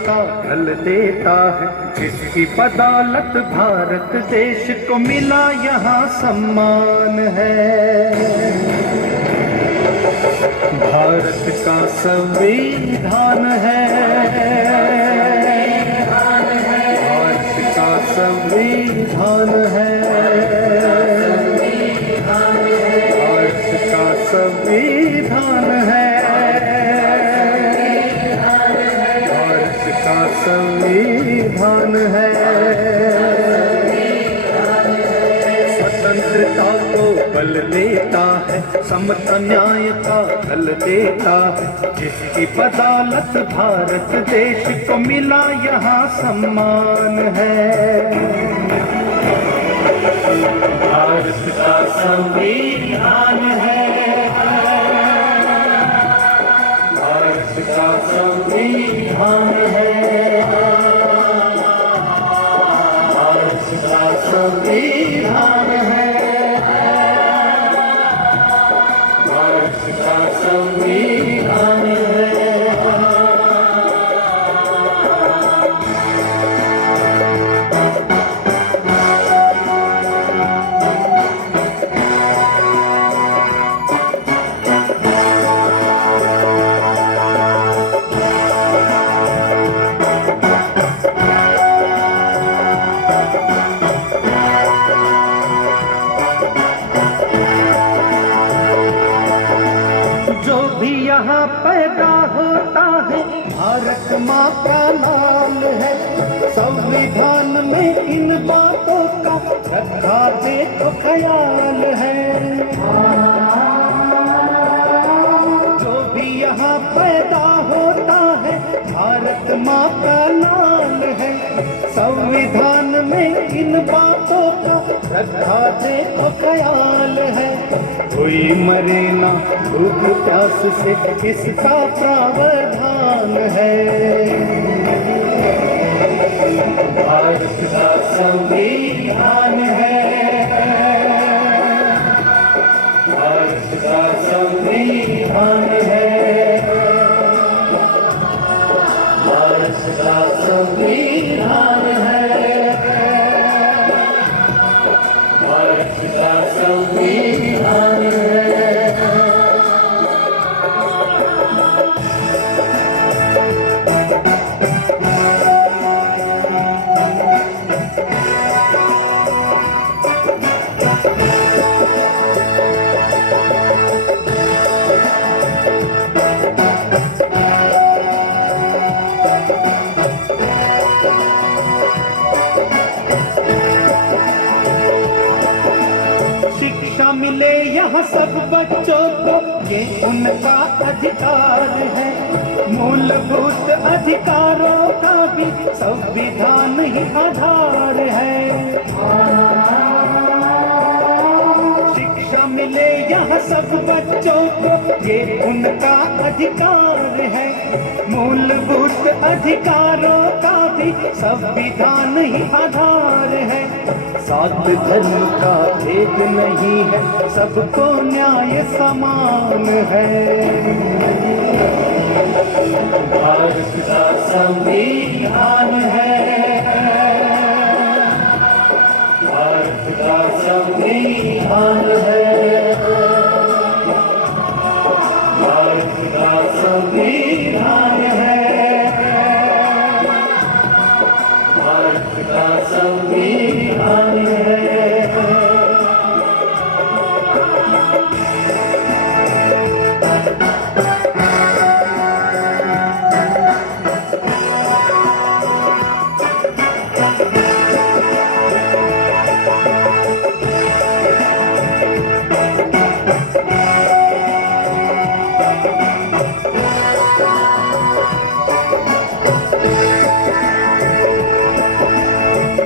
का ढल देता है, जिसकी बदौलत भारत देश को मिला यहाँ सम्मान है। भारत का संविधान है, भारत का संविधान है, भारत का संविधान है, भारत का संविधान है। स्वतंत्रता को बल देता है, समता न्याय का बल देता है, जिसकी बदौलत भारत देश को मिला यहाँ सम्मान है। भारत का संविधान है, भारत का संविधान है, भारत का संविधान है, भारत का संविधान है। जो भी यहाँ पैदा होता है, भारत माँ का नाम है। संविधान में इन बातों का रखा देखो ख्याल है। जो भी यहाँ पैदा होता है, भारत माँ का नाम है। संविधान में इन बातों का रखा देखो ख्याल है। कोई मरे ना भूख प्यास से, इसका प्रावधान है। भारत का संविधान है, भारत का संविधान है, भारत का संविधान है, भारत का संविधान है। मिले यहाँ सब बच्चों को, ये उनका अधिकार है। मूलभूत अधिकारों का भी संविधान ही आधार है। शिक्षा मिले यहाँ सब बच्चों को, ये उनका अधिकार है। मूलभूत अधिकारों का भी संविधान ही आधार है। सात धर्म का भेद नहीं है, सबको न्याय समान है। भारत का संविधान है, भारत का संविधान है, भारत का संविधान है, भारत का संविधान है।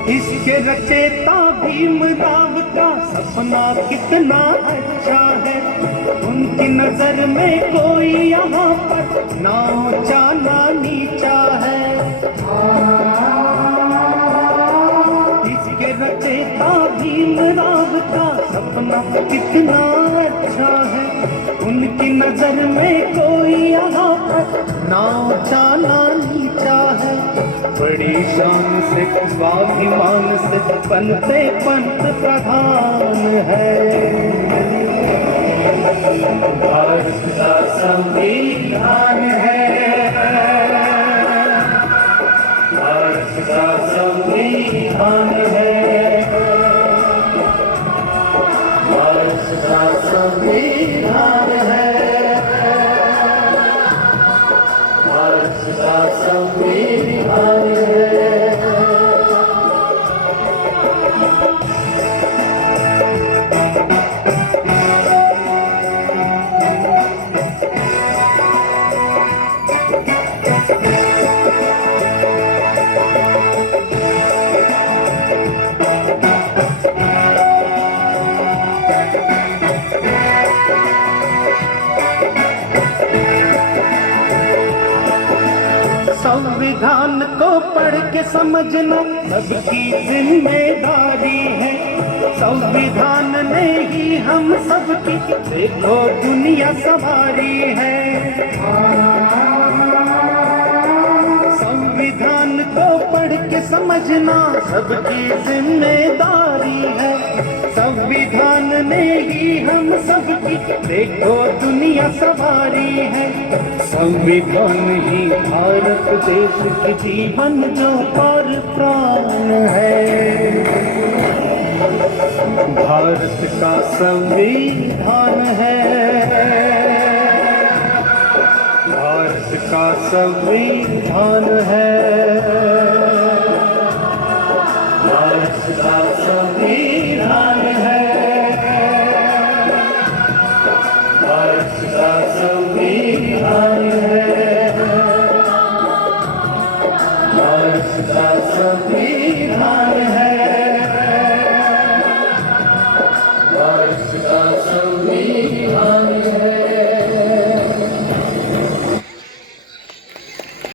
इसके रचेता भीमराव का सपना कितना अच्छा है। उनकी नजर में कोई यहाँ पर ना ऊंचा ना नीचा है। इसके रचेता भीमराव का सपना कितना अच्छा है। उनकी नजर में कोई यहाँ पर ना ऊंचा ना नीचा है। बड़ी शान से स्वाभिमान से बनते पंत प्रधान है। भारत का संविधान है, भारत का संविधान है, भारत का संविधान है, भारत का संविधान है। संविधान को पढ़ के समझना सबकी जिम्मेदारी है। संविधान ने ही हम सबकी देखो दुनिया संवारी है। संविधान को पढ़ के समझना सबकी जिम्मेदारी है। संविधान ने ही हम सबकी देखो दुनिया संवारी है। संविधान ही भारत देश की जीवन जो पर प्राण है। भारत का संविधान है, भारत का संविधान है, भारत का संविधान है, भारत का संविधान है, भारत का संविधान